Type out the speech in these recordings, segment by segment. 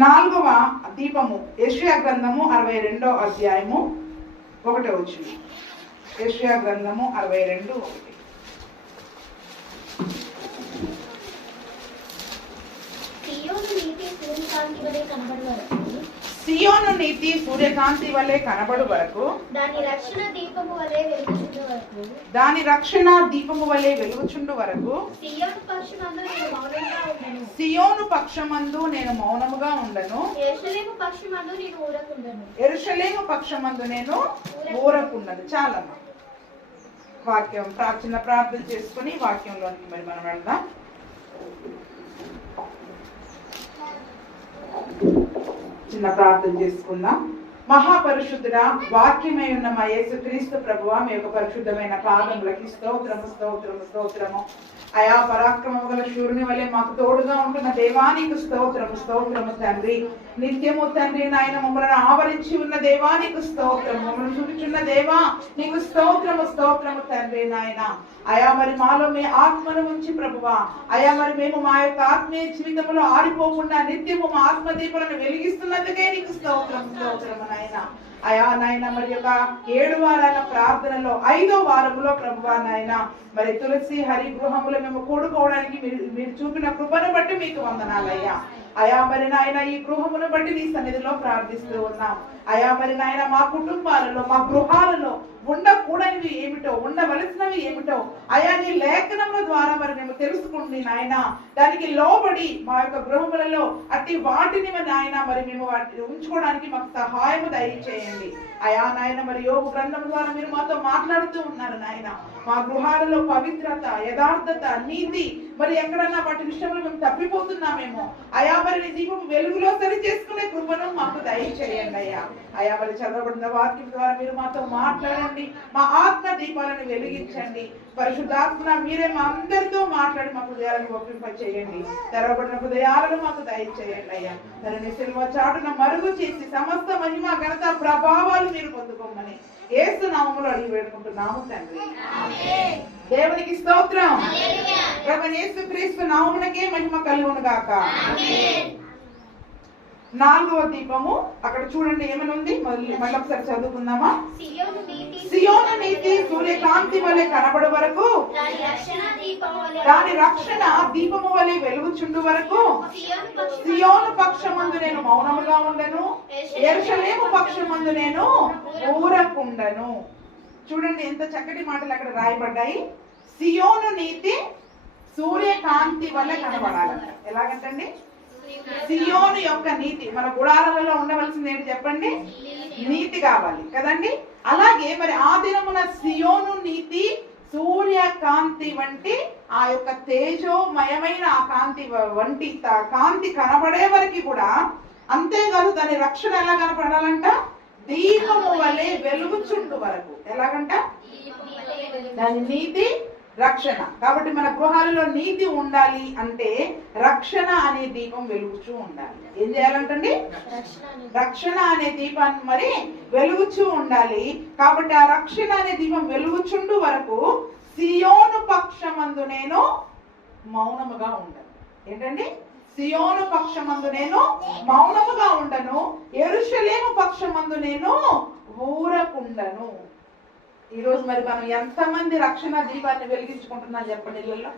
నాలుగవ దీపము యెషయా గ్రంథము 62వ అధ్యాయము 1వ వచనం. యెషయా గ్రంథము 62:1. సియోను నీతి సూర్యకాంతి వలె కనబడు వరకు దాని రక్షణ దీపము వలె వెలుగుచుండు వరకు సియోను పక్షమందు నేను మౌనముగా ఉండను, యెరూషలేము పక్షమందు నేను ఊరకుండను. చాలా వాక్యం చిన్న ప్రార్థన చేసుకుని వాక్యంలోనికి మరి మనం వెళ్దాం. చిన్న ప్రార్థన చేసుకుందాం. మహాపరిశుద్ధుడా, వాక్యమై ఉన్న మా యేసుక్రీస్తు ప్రభువా, మీ యొక్క పరిశుద్ధమైన పాదములకి స్తోత్రము స్తోత్రము స్తోత్రము. అయా పరాక్రమము గల శూరుని వలె మాకు తోడుగా ఉంటున్న దేవానికి స్తోత్రము స్తోత్రము తండ్రి. నిత్యము తండ్రి నాయన మమ్మల్ని ఆవరించి ఉన్న దేవానికి స్తోత్రము, మమ్మల్ని చూచుచున్న దేవా నీకు స్తోత్రము స్తోత్రము తండ్రి నాయన. అయా మరి మాలో మీ ఆత్మను ఉంచి ప్రభువా, అయా మరి మేము మా యొక్క ఆత్మీయ జీవితంలో ఆరిపోకుండా నిత్యము మా ఆత్మదీపాలను వెలిగిస్తున్నందుకే నీకు స్తోత్రం స్తోత్రము నాయన. అయా నాయన మరి యొక్క 7 వారాల ప్రార్థనలో 5వ వారములో ప్రభువా నాయన మరి తులసి హరి గృహములో మేము కూడుకోవడానికి మీరు చూపిన కృపను బట్టి మీకు వందనాలయ్యా. అయా మరి నాయన ఈ గృహమును బట్టి నీ సన్నిధిలో ప్రార్థిస్తూ ఉన్నాం. అయా మరి నాయన మా కుటుంబాలలో మా గృహాలలో ఉండకూడనివి ఏమిటో, ఉండవలసినవి ఏమిటో అయా నీ లేఖనముల ద్వారా మరి మేము తెలుసుకుంది నాయన. దానికి లోబడి మా యొక్క గృహములలో అట్టి వాటిని నాయన మరి మేము వాటిని ఉంచుకోవడానికి మాకు సహాయము దయచేయండి. అయా నాయన మరి యోగు గ్రంథం ద్వారా మీరు మాతో మాట్లాడుతూ ఉన్నారు నాయన. మా గృహాలలో పవిత్రత, యథార్థత, నీతి మరి ఎక్కడన్నా వాటి విషయంలో మేము తప్పిపోతున్నామేమో అయా మరి నీ దీపం వెలుగులో సరి చేసుకునే కృపను మాకు దయచేయండి అయ్యా. అయా మరి చదవబడిన వాక్యం ద్వారా మీరు మాతో మాట్లాడండి, మా ఆత్మ దీపాలను వెలిగించండి. పరిశుద్ధాత్మ మీరే మా అందరితో మాట్లాడి మా హృదయాలను ఒప్పింప చేయండి. తెరవబడిన హృదయాలను మాకు దయచేయండి అయ్యా. తనని సిలువ చాటున మరుగు చేసి సమస్త మహిమ ఘనత ప్రభావాలు మీరు పొందుకోమని యేసు నామములో అడిగి వేడుకుంటున్నాము తండ్రి. దేవునికి స్తోత్రం. ప్రభువైన యేసుక్రీస్తు నామమునకే మహిమ కలుగును గాక. 4వ దీపము అక్కడ చూడండి ఏమని ఉంది, మళ్ళీ ఒకసారి చదువుకుందామా. సియోను నీతి సూర్యకాంతి వలె కనబడు వరకు దాని రక్షణ దీపము వలె వెలుగుచుండు వరకు సియోను పక్షమందు నేను మౌనముగా ఉండను, యెరూషలేము పక్షమందు నేను ఊరకుండను. చూడండి ఎంత చక్కటి మాటలు అక్కడ రాయబడ్డాయి. సియోను నీతి సూర్యకాంతి వలె కనబడాలంట. ఎలాగంటండి? సియోను యొక్క నీతి. మన గుడారాలలో ఉండవలసింది ఏంటి చెప్పండి? నీతి కావాలి కదండి. అలాగే మరి ఆ దినమున సియోను నీతి సూర్యకాంతి వంటి ఆ యొక్క తేజోమయమైన ఆ కాంతి వంటి కాంతి కనబడే వరకు కూడా, అంతేకాదు దాని రక్షణ ఎలా కనపడాలంట? దీపము వలె వెలుగుచుండు వరకు. ఎలాగంట? దాని నీతి రక్షణ. కాబట్టి మన గృహాలలో నీతి ఉండాలి అంటే రక్షణ అనే దీపం వెలుగుచూ ఉండాలి. ఏం చేయాలంటండి? రక్షణ అనే దీపాన్ని మరి వెలుగుచూ ఉండాలి. కాబట్టి ఆ రక్షణ అనే దీపం వెలుగుచుండు వరకు సియోను పక్షమందు నేను మౌనముగా ఉండను. ఏంటండి? సియోను పక్షమందు నేను మౌనముగా ఉండను, యెరూషలేము పక్షమందు నేను ఊరకుండను. ఈరోజు మరి మనం ఎంతమంది రక్షణ దీపాన్ని వెలిగించుకుంటున్నాం చెప్పండి ఇళ్ళల్లో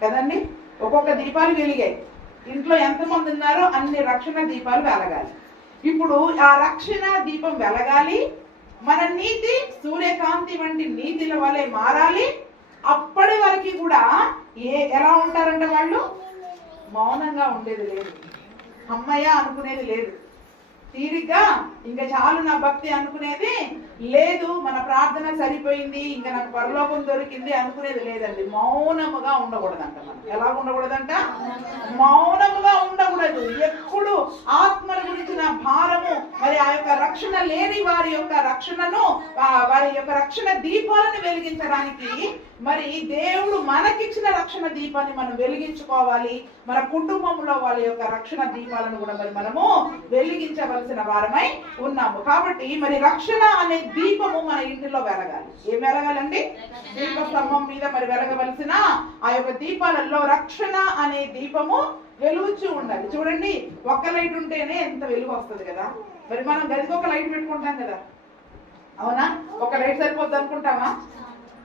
కదండి. ఒక్కొక్క దీపాలు వెలిగాయి. ఇంట్లో ఎంతమంది ఉన్నారో అన్ని రక్షణ దీపాలు వెలగాలి. ఇప్పుడు ఆ రక్షణ దీపం వెలగాలి. మన నీతి సూర్యకాంతి వంటి నీతిల వలె మారాలి. అప్పటి వరకు కూడా ఎలా ఉంటారంటే వాళ్ళు మౌనంగా ఉండేది లేదు, అమ్మయ్య అనుకునేది లేదు, తీరిగ్గా ఇంకా చాలు నా భక్తి అనుకునేది లేదు, మన ప్రార్థన సరిపోయింది ఇంకా నాకు పరలోకం దొరికింది అనుకునేది లేదండి. మౌనముగా ఉండకూడదంట. మనం ఎలా ఉండకూడదంట? మౌనముగా ఉండకూడదు. ఎప్పుడు ఆత్మల గురించిన భారము మరి ఆ యొక్క రక్షణ లేని వారి యొక్క రక్షణను, వారి యొక్క రక్షణ దీపాలను వెలిగించడానికి మరి దేవుడు మనకిచ్చిన రక్షణ దీపాన్ని మనం వెలిగించుకోవాలి. మన కుటుంబంలో వాళ్ళ యొక్క రక్షణ దీపాలను కూడా మరి మనము వెలిగించవలసిన వారమై ఉన్నాము. కాబట్టి మరి రక్షణ అనే దీపము మన ఇంటిలో వెలగాలి. ఏం వెలగాలండి? దీప స్తంభం మీద మరి వెలగవలసిన ఆ యొక్క దీపాలలో రక్షణ అనే దీపము వెలుగుచ్చు ఉండాలి. చూడండి, ఒక్క లైట్ ఉంటేనే ఎంత వెలుగు వస్తుంది కదా. మరి మనం గదికి ఒక లైట్ పెట్టుకుంటాం కదా, అవునా? ఒక లైట్ సరిపోద్ది అనుకుంటామా?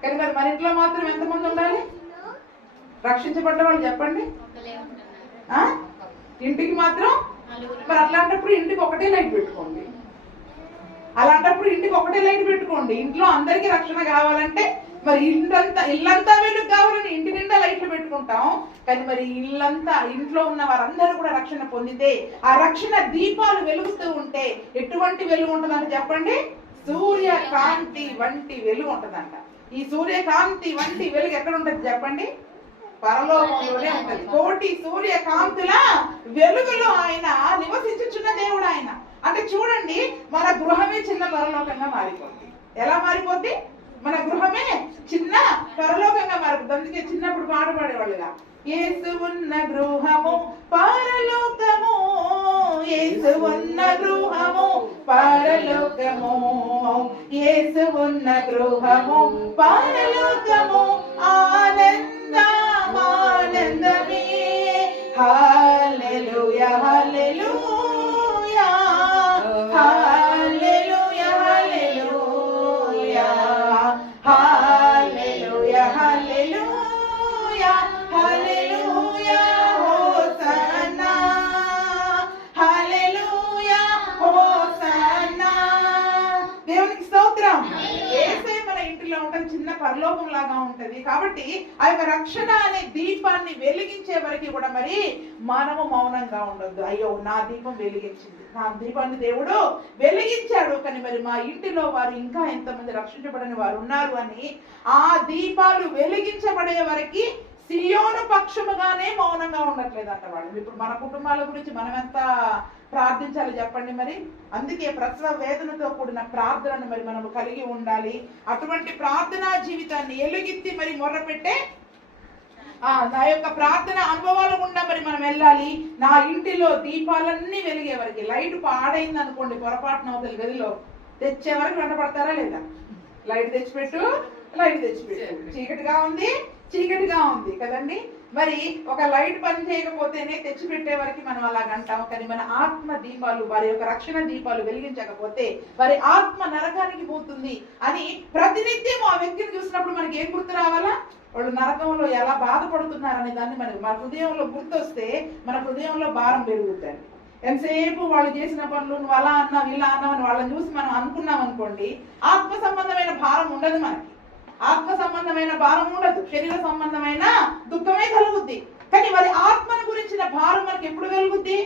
కానీ మరి మన ఇంట్లో మాత్రం ఎంతమంది ఉండాలి రక్షించబడ్డ వాళ్ళు? చెప్పండి. ఇంటికి మాత్రం మరి అట్లాంటప్పుడు ఇంటికి ఒకటే లైట్ పెట్టుకోండి. అలాంటప్పుడు ఇంటికి ఒకటే లైట్ పెట్టుకోండి. ఇంట్లో అందరికీ రక్షణ కావాలంటే మరి ఇల్లంతా వెలుగు కావాలని ఇంటి నిండా లైట్లు పెట్టుకుంటాం. కానీ మరి ఇంట్లో ఉన్న వారందరూ కూడా రక్షణ పొందితే ఆ రక్షణ దీపాలు వెలుగుతూ ఉంటే ఎటువంటి వెలుగు ఉంటుందని చెప్పండి? సూర్యకాంతి వంటి వెలుగు ఉంటుందంట. ఈ సూర్యకాంతి వంటి వెలుగు ఎక్కడ ఉంటుంది చెప్పండి? పరలోకంలోనే ఉంటది. కోటి సూర్యకాంతుల వెలుగులో ఆయన నివసించుచున్న దేవుడు ఆయన. అంటే చూడండి, మన గృహమే చిన్న పరలోకంగా మారిపోద్ది. ఎలా మారిపోద్ది? మన గృహమే చిన్న పరలోకంగా మారిపోద్ది. అందుకే చిన్నప్పుడు పాట పాడేవాళ్ళుగా, యేసు ఉన్న గృహము పరలోకము, యేసు ఉన్న గృహము పరలోకము, యేసు ఉన్న గృహము పరలోకము, ఆనందమే. హల్లెలూయా హల్లెలూయా హల్లెలూయా హల్లెలూయా హల్లెలూయా హల్లెలూయా హల్లెలూయా హోసన్నా హల్లెలూయా హోసన్నా. దేవునికి స్తోత్రం. యేసే మన ఇంటిలో ఉంటుంది, చిన్న పరలోకం లాగా ఉంటది. కాబట్టి ఆ యొక్క రక్షణ అనే దీపాన్ని వెలిగించే వరకు కూడా మరి మనము మౌనంగా ఉండొద్దు. అయ్యో, నా దీపం వెలిగించింది, నా దీపాన్ని దేవుడు వెలిగించాడు, కానీ మరి మా ఇంటిలో వారు ఇంకా ఎంతమంది రక్షించబడని వారు ఉన్నారు అని ఆ దీపాలు వెలిగించబడే వరకు సియోను పక్షముగానే మౌనంగా ఉండట్లేదంట వాళ్ళు. ఇప్పుడు మన కుటుంబాల గురించి మనం ఎంత ప్రార్థించాలి చెప్పండి. మరి అందుకే ప్రసవ వేదనతో కూడిన ప్రార్థనను మరి మనము కలిగి ఉండాలి. అటువంటి ప్రార్థనా జీవితాన్ని ఎలుగెత్తి మరి మొర్రపెట్టే నా యొక్క ప్రార్థన అనుభవాల గుండా మరి మనం వెళ్ళాలి. నా ఇంటిలో దీపాలన్నీ వెలిగే వరకు, లైట్ పాడైంది అనుకోండి పొరపాటున అవతల గదిలో, తెచ్చే వరకు వెంటపడతారా లేదా? లైట్ తెచ్చిపెట్టు, లైట్ తెచ్చిపెట్టు, చీకటిగా ఉంది కదండి. మరి ఒక లైట్ పని చేయకపోతేనే తెచ్చిపెట్టే వరకు మనం అలాగంటాం. కానీ మన ఆత్మ దీపాలు, వారి యొక్క రక్షణ దీపాలు వెలిగించకపోతే వారి ఆత్మ నరకానికి పోతుంది అని ప్రతినిత్యం ఆ వ్యక్తిని చూసినప్పుడు మనకి ఏం గుర్తు రావాలా? వాళ్ళు నరకంలో ఎలా బాధపడుతున్నారనే దాన్ని మనకి మన హృదయంలో గుర్తొస్తే మన హృదయంలో భారం పెరుగుతుంది. ఎంతసేపు వాళ్ళు చేసిన పనులు నువ్వు అలా అన్నావు ఇలా అన్నావు అని వాళ్ళని చూసి మనం అనుకున్నాం అనుకోండి, ఆత్మ సంబంధమైన భారం ఉండదు మనకి. ఆత్మ సంబంధమైన భారం ఉండదు, శరీర సంబంధమైన దుఃఖమే కలుగుద్ది. కానీ మరి ఆత్మను గురించిన భారం మనకి ఎప్పుడు కలుగుద్ది?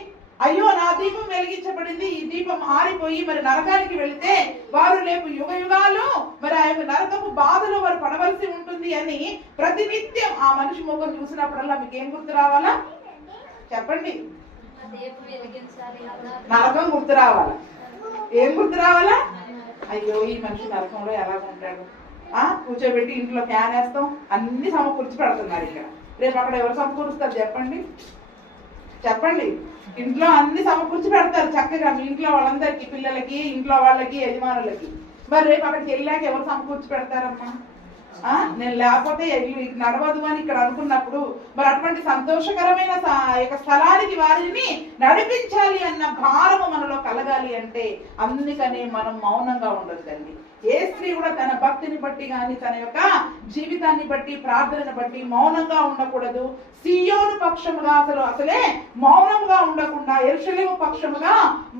అయ్యో, నా దీపం వెలిగించబడింది, ఈ దీపం ఆరిపోయి మరి నరకానికి వెళితే వారు రేపు యుగ యుగాలు మరి ఆ యొక్క నరకపు బాధలో వారు పడవలసి ఉంటుంది అని ప్రతినిత్యం ఆ మనిషి ముఖం చూసినప్పుడల్లా మీకు ఏం గుర్తు రావాలా చెప్పండి? నరకం గుర్తు రావాలా? ఏం గుర్తు రావాలా? అయ్యో, ఈ మనిషి నరకంలో ఎలాగ ఉంటాడు. కూర్చోబెట్టి ఇంట్లో ఫ్యాన్ వేస్తాం, అన్ని సమకూర్చి పెడుతున్నారు. ఇక్కడ రేపు అక్కడ ఎవరు సమకూరుస్తారు చెప్పండి? ఇంట్లో అన్ని సమకూర్చి పెడతారు చక్కగా, మీ ఇంట్లో వాళ్ళందరికీ, పిల్లలకి, ఇంట్లో వాళ్ళకి, యజమానులకి. మరి రేపు అక్కడికి వెళ్ళాక ఎవరు సమకూర్చి పెడతారమ్మా? నేను లేకపోతే నడవదు అని ఇక్కడ అనుకున్నప్పుడు మరి అటువంటి సంతోషకరమైన యొక్క స్థలానికి వారిని నడిపించాలి అన్న భారము మనలో కలగాలి అంటే అందుకనే మనం మౌనంగా ఉండొద్దండి. ఏ స్త్రీ కూడా తన భక్తిని బట్టి గాని తన యొక్క జీవితాన్ని బట్టి ప్రార్థనను బట్టి మౌనంగా ఉండకూడదు. సియోను పక్షముగా అసలే మౌనముగా ఉండకుండా, యెరూషలేము పక్షముగా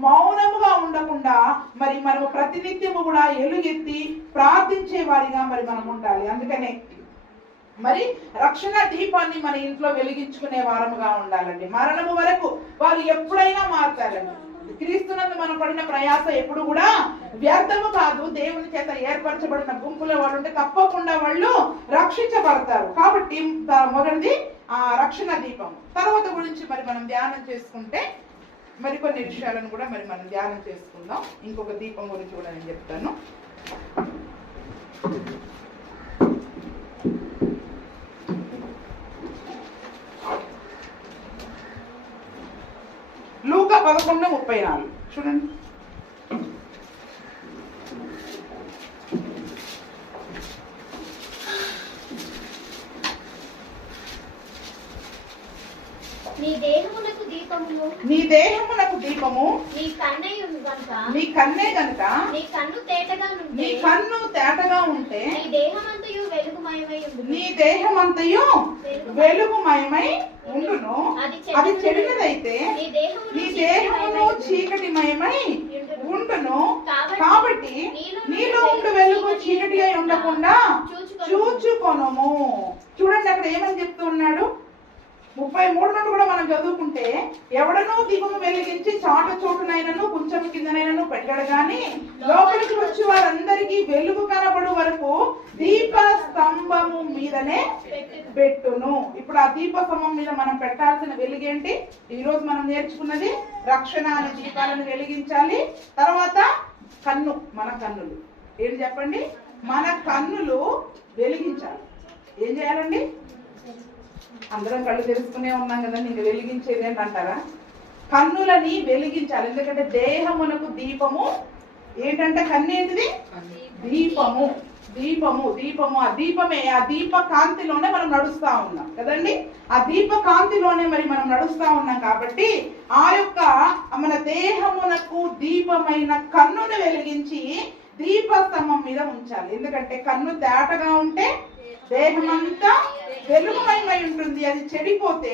మౌనముగా ఉండకుండా మరి మనము ప్రతినిత్యము కూడా ఎలుగెత్తి ప్రార్థించే వారిగా మరి మనం ఉండాలి. అందుకనే మరి రక్షణ దీపాన్ని మన ఇంట్లో వెలిగించుకునే వారముగా ఉండాలండి. మరణము వరకు వారు ఎప్పుడైనా మారుతారండి. క్రీస్తునందు మనం పడిన ప్రయాస ఎప్పుడు కూడా వ్యర్థము కాదు. దేవుని చేత ఏర్పరచబడిన గుంపులో వాళ్ళు ఉంటే తప్పకుండా వాళ్ళు రక్షించబడతారు. కాబట్టి మొదటిది ఆ రక్షణ దీపం. తర్వాత గురించి మరి మనం ధ్యానం చేసుకుంటే మరికొన్ని విషయాలను కూడా మరి మనం ధ్యానం చేసుకుందాం. ఇంకొక దీపం గురించి కూడా నేను చెప్తాను. లూకా 11:34 చూడండి. నీ దేహమును దీపమును నీ దేహమునకు దీపము నీ కన్నయ్యును గనుక నీ కన్నే గనుక నీ కన్ను తేటగా నీ నుండి కన్ను తేటగా ఉంటే నీ దేహమంతయు వెలుగుమయమై ఉండును. నీ దేహమంతయు వెలుగుమయమై ఉండును. అది చెడినదైతే నీ దేహమును చీకటిమయమై ఉండును. కాబట్టి నీలో ఉండు వెలుగు చీకటి అయి ఉండకుండా చూచుకొనుము. చూడండి అక్కడ ఏమని చెప్తూ ఉన్నాడు. 33 నుండి కూడా మనం చదువుకుంటే, ఎవడనూ దీపము వెలిగించి చాట చోటునైనను కొంచెం కిందనైనను పెట్టాడు గాని లోపలికి వచ్చి వారందరికీ వెలుగు కనబడు వరకు దీప స్తంభము మీదనే పెట్టును. ఇప్పుడు ఆ దీప స్తంభం మీద మనం పెట్టాల్సిన వెలుగేంటి? ఈ రోజు మనం నేర్చుకున్నది రక్షణ అనే దీపాలను వెలిగించాలి. తర్వాత కన్ను, మన కన్నులు ఏంటి చెప్పండి? మన కన్నులు వెలిగించాలి. ఏం చేయాలండి? అందరం కళ్ళు తెలుసుకునే ఉన్నాం కదా, నీకు వెలిగించేది ఏంటంటారా? కన్నులని వెలిగించాలి. ఎందుకంటే దేహమునకు దీపము ఏంటంటే కన్ను ఏంటిది? దీపము. దీపము దీపము ఆ దీపమే, ఆ దీప కాంతిలోనే మనం నడుస్తా ఉన్నాం కదండి. ఆ దీప కాంతిలోనే మరి మనం నడుస్తా ఉన్నాం కాబట్టి ఆ యొక్క మన దేహమునకు దీపమైన కన్నును వెలిగించి దీపస్తంభం మీద ఉంచాలి. ఎందుకంటే కన్ను తేటగా ఉంటే దేహమంతా వెలుగుమయమై ఉంటుంది. అది చెడిపోతే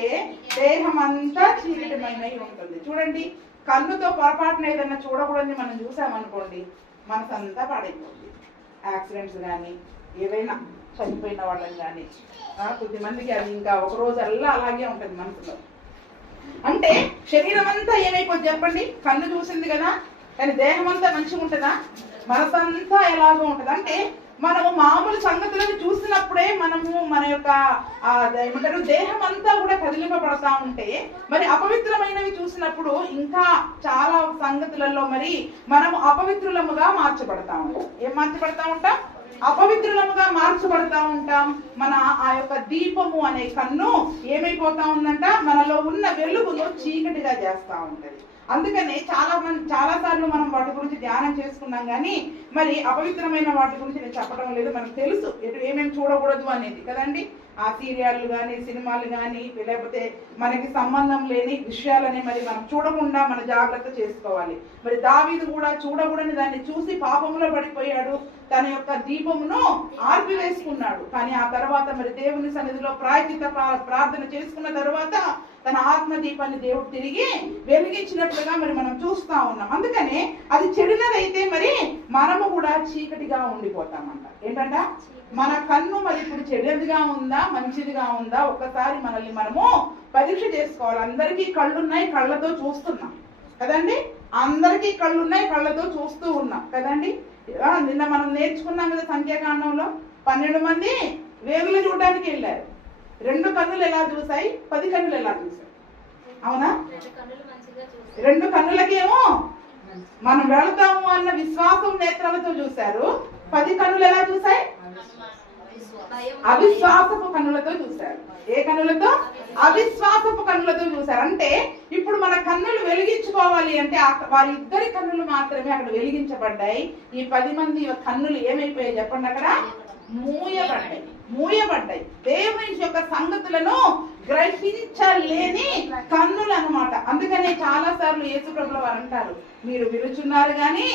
దేహమంతా చీకటిమయమై ఉంటుంది. చూడండి, కన్నుతో పొరపాటున ఏదైనా చూడకూడదని మనం చూసామనుకోండి, మనసంతా పాడైపోతుంది. యాక్సిడెంట్స్ కానీ ఏవైనా చనిపోయిన వాళ్ళని కానీ కొద్దిమందికి అది ఇంకా ఒక రోజల్లా అలాగే ఉంటుంది మనసులో. అంటే శరీరం అంతా ఏమైపోతుంది చెప్పండి? కన్ను చూసింది కదా, కానీ దేహం అంతా మంచిగా ఉంటుందా? మనసంతా ఎలాగో ఉంటుంది. అంటే మనము మామూలు సంగతులను చూసినప్పుడే మనము మన యొక్క ఏమంటారు దేహం అంతా కూడా కదిలింపబడతా ఉంటే, మరి అపవిత్రమైనవి చూసినప్పుడు ఇంకా చాలా సంగతులలో మరి మనము అపవిత్రులముగా మార్చబడతా ఉంటాం. ఏం మార్చబడతా ఉంటాం? అపవిత్రులముగా మార్చబడతా ఉంటాం. మన ఆ యొక్క దీపము అనే కన్ను ఏమైపోతా ఉందంట? మనలో ఉన్న వెలుగును చీకటిగా చేస్తా ఉంటది. అందుకనే చాలా సార్లు మనం వాటి గురించి ధ్యానం చేసుకున్నాం కానీ మరి అపవిత్రమైన వాటి గురించి నేను చెప్పడం లేదు. మనకు తెలుసు ఏమేమి చూడకూడదు అనేది కదండి. ఆ సీరియళ్ళు కానీ సినిమాలు కానీ లేకపోతే మనకి సంబంధం లేని విషయాలని మరి మనం చూడకుండా మన జాగ్రత్త చేసుకోవాలి. మరి దావీదు కూడా చూడకూడని దాన్ని చూసి పాపములో పడిపోయాడు. తన యొక్క దీపమును ఆర్పివేసుకున్నాడు. కానీ ఆ తర్వాత మరి దేవుని సన్నిధిలో ప్రాయశ్చిత్త ప్రార్థన చేసుకున్న తర్వాత తన ఆత్మ దీపాన్ని దేవుడు తిరిగి వెలిగించినట్లుగా మరి మనం చూస్తా ఉన్నాం. అందుకనే అది చెడినదైతే మరి మనము కూడా చీకటిగా ఉండిపోతామంట. ఏంటంట? మన కన్ను మరి ఇప్పుడు చెడుగా ఉందా మంచిదిగా ఉందా ఒక్కసారి మనల్ని మనము పరీక్ష చేసుకోవాలి. అందరికీ కళ్ళున్నాయి, కళ్ళతో చూస్తున్నాం కదండి. అందరికీ కళ్ళున్నాయి, కళ్ళతో చూస్తూ ఉన్నాం కదండి. నిన్న మనం నేర్చుకున్నాం కదా సంఖ్యాకాండంలో 12 మంది వేగులు చూడడానికి వెళ్ళారు. 2 కన్నులు ఎలా చూసాయి, 10 కన్నులు ఎలా చూసాయి? అవునా? 2 కన్నులకేమో మనం వెళతాము అన్న విశ్వాసం నేత్రాలతో చూశారు. 10 కన్నులు ఎలా చూసాయి? అవిశ్వాసపు కన్నులతో చూశారు. ఏ కన్నులతో? అవిశ్వాసపు కన్నులతో చూశారు. అంటే ఇప్పుడు మన కన్నులు వెలిగించుకోవాలి అంటే వారి ఇద్దరి కన్నులు మాత్రమే అక్కడ వెలిగించబడ్డాయి. ఈ 10 మంది కన్నులు ఏమైపోయాయి చెప్పండి? అక్కడ మూయబడ్డాయి. దేవుని యొక్క సంగతులను గ్రహించలేని కన్నులు అన్నమాట. అందుకనే చాలా సార్లు యేసుప్రభుల వారు అంటారు, మీరు విలుచున్నారు గాని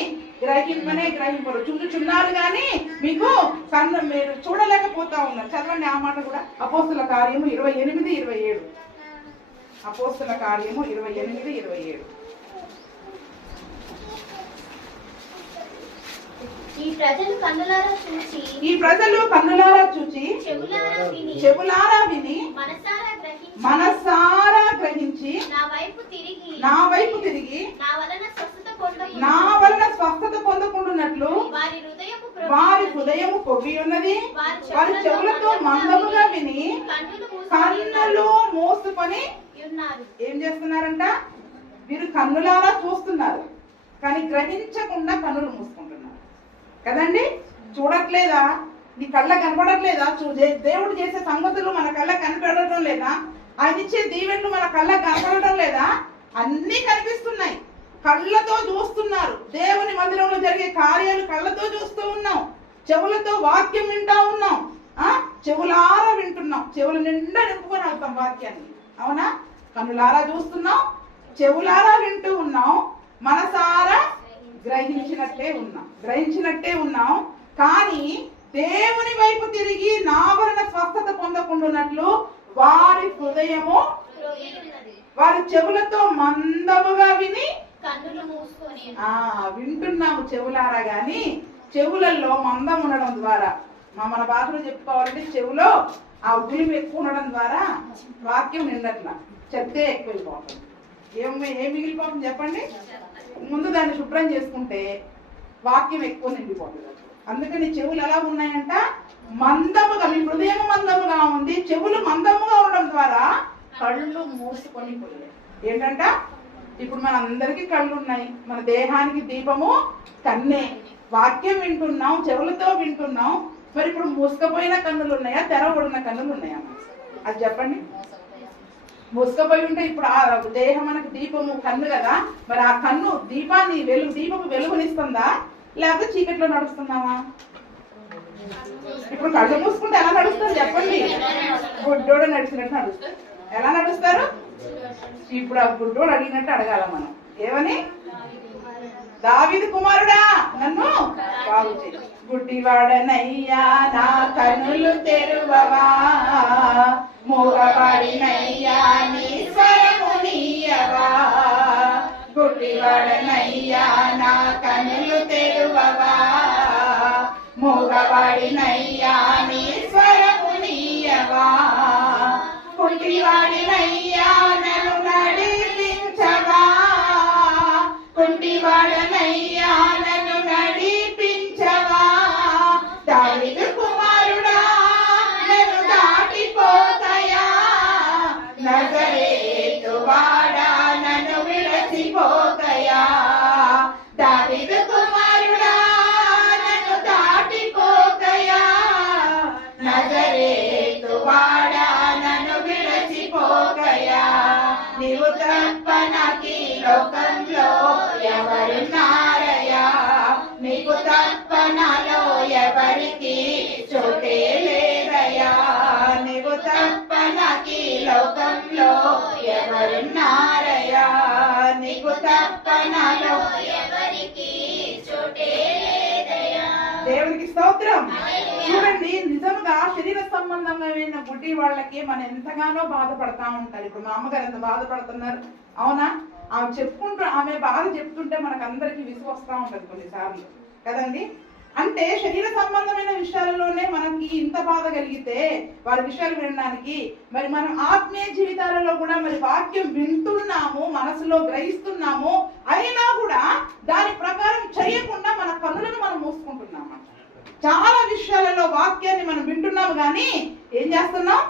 గ్రహింపరు, చూచుచున్నారు గాని మీకు కన్ను మీరు చూడలేకపోతా ఉన్నారు. చదవండి ఆ మాట కూడా. అపోస్తుల కార్యము 28:27. అపోస్తుల కార్యము 28:27. ఈ ప్రజలు కన్నులారా చూచి చెవులారా విని మనసారా గ్రహించి నా వైపు తిరిగి నా వలన స్వస్థత పొందకుండునట్లు వారి హృదయము కొవ్వి ఉన్నది. వారి చెవులతో మందముగా విని కన్నులు మూసుకొని ఏం చేస్తున్నారంట? వీరు కన్నులారా చూస్తున్నారు కానీ గ్రహించకుండా కన్నులు మూసుకుంటున్నారు కదండి. చూడట్లేదా? నీ కళ్ళ కనపడట్లేదా? దేవుడు చేసే సంగతులు మన కళ్ళ కనపడటం లేదా? ఆయన ఇచ్చే దీవెనలు మన కళ్ళ కనపడటం లేదా? అన్ని కనిపిస్తున్నాయి, కళ్ళతో చూస్తున్నారు. దేవుని మందిరంలో జరిగే కార్యాలు కళ్ళతో చూస్తూ ఉన్నాం, చెవులతో వాక్యం వింటా ఉన్నాం, చెవులారా వింటున్నాం, చెవుల నిండా నింపుకొని వెళ్తాం వాక్యాన్ని. అవునా? కన్నులారా చూస్తున్నాం, చెవులారా వింటూ ఉన్నాం, మనసారా గ్రహించినట్టే ఉన్నాం. కానీ దేవుని వైపు తిరిగి నా వలన స్వస్థత పొందకుండానట్లు వారి హృదయము, వారి చెవులతో మందముగా విని, వింటున్నాము చెవులారా గాని చెవులలో మందం ఉండడం ద్వారా, మన భాషలో చెప్పుకోవాలంటే చెవులో ఆ ఉగులు ఎక్కువ ఉండడం ద్వారా వాక్యం నిండట్లా, చెప్తే ఎక్కువైపోతుంది. ఏం మిగిలిపోతుంది చెప్పండి? ముందు దాన్ని శుభ్రం చేసుకుంటే వాక్యం ఎక్కువ నిండిపోతుంది. అందుకని చెవులు ఎలా ఉన్నాయంట? మందముగా. మీ హృదయం మందముగా ఉంది, చెవులు మందముగా ఉండడం ద్వారా కళ్ళు మూసుకొని పోయాయి. ఏంటంట? ఇప్పుడు మన అందరికీ కళ్ళు ఉన్నాయి, మన దేహానికి దీపము కన్నే. వాక్యం వింటున్నాం, చెవులతో వింటున్నాం. మరి ఇప్పుడు మూసుకపోయిన కన్నులు ఉన్నాయా, తెరవబడిన కన్నులు ఉన్నాయా? అది చెప్పండి. మూసుకపోయి ఉంటే ఇప్పుడు ఆ దేహం మనకు దీపము కన్ను కదా, మరి ఆ కన్ను దీపపు వెలుగునిస్తుందా, లేకపోతే చీకట్లో నడుస్తున్నావా? ఇప్పుడు కళ్ళు మూసుకుంటే ఎలా నడుస్తారు చెప్పండి? గుడ్డోడు నడిచినట్టు నడుస్తారు. ఎలా నడుస్తారు? ఇప్పుడు ఆ గుడ్డోడు అడిగినట్టు అడగాల మనం. ఏమని? దావీదు కుమారుడా నన్ను బాగు చేయి. గుడ్డివాడనయ్యా నా కన్నులు తెరువవా, మూగవాడినయ్యా నీ స్వరము నీయవా. గుడ్డివాడనయ్యా నా కన్నులు తెరువవా, మూగవాడినయ్యా నీ స్వరము నీయవా. కుంటివాడినయ్యా నన్ను నడిపించవా, కుంటివాడనయ్యా నన్ను నడిపించవా. దావీదు కుమారుడా నన్ను దాటిపోతాయా, నజరేతు వాడా నన్ను విడచిపోతాయా. దావీదు కుమారుడా నన్ను దాటిపోతాయా, నజరేతు వాడా నన్ను విడచిపోతాయా. నీవు తప్ప నాకీ లోకంలో ఎవరున్నారయ్యా, నీకు తప్ప నాలో ఎవరికి చోటే లేదయ్యా. నీవు తప్ప నాకీ లోకంలో ఎవరున్నారయ్యా, నీకు తప్ప నాలో ఎవరికి చోటే లేదయ్యా. దేవునికి స్తోత్రం. చూడండి, నిజంగా శరీర సంబంధమైన గుడ్డి వాళ్ళకి మనం ఎంతగానో బాధపడతా ఉంటారు. ఇప్పుడు మా అమ్మగారు ఎంత బాధపడుతున్నారు, అవునా? ఆమె బాధ చెప్తుంటే మనకు అందరికి విసుగొస్తా ఉంటది కొన్నిసార్లు కదండి. అంటే శరీర సంబంధమైన విషయాలలోనే మనకి ఇంత బాధ కలిగితే వారి విషయాలు వినడానికి, మరి మనం ఆత్మీయ జీవితాలలో కూడా మరి వాక్యం వింటున్నాము, మనసులో గ్రహిస్తున్నాము, అయినా కూడా దాని ప్రకారం చేయకుండా మన కన్నులను మనం మూసుకుంటున్నాము. చాలా విషయాలలో వాక్యాన్ని మనం వింటున్నాము కానీ ఏం చేస్తున్నాం?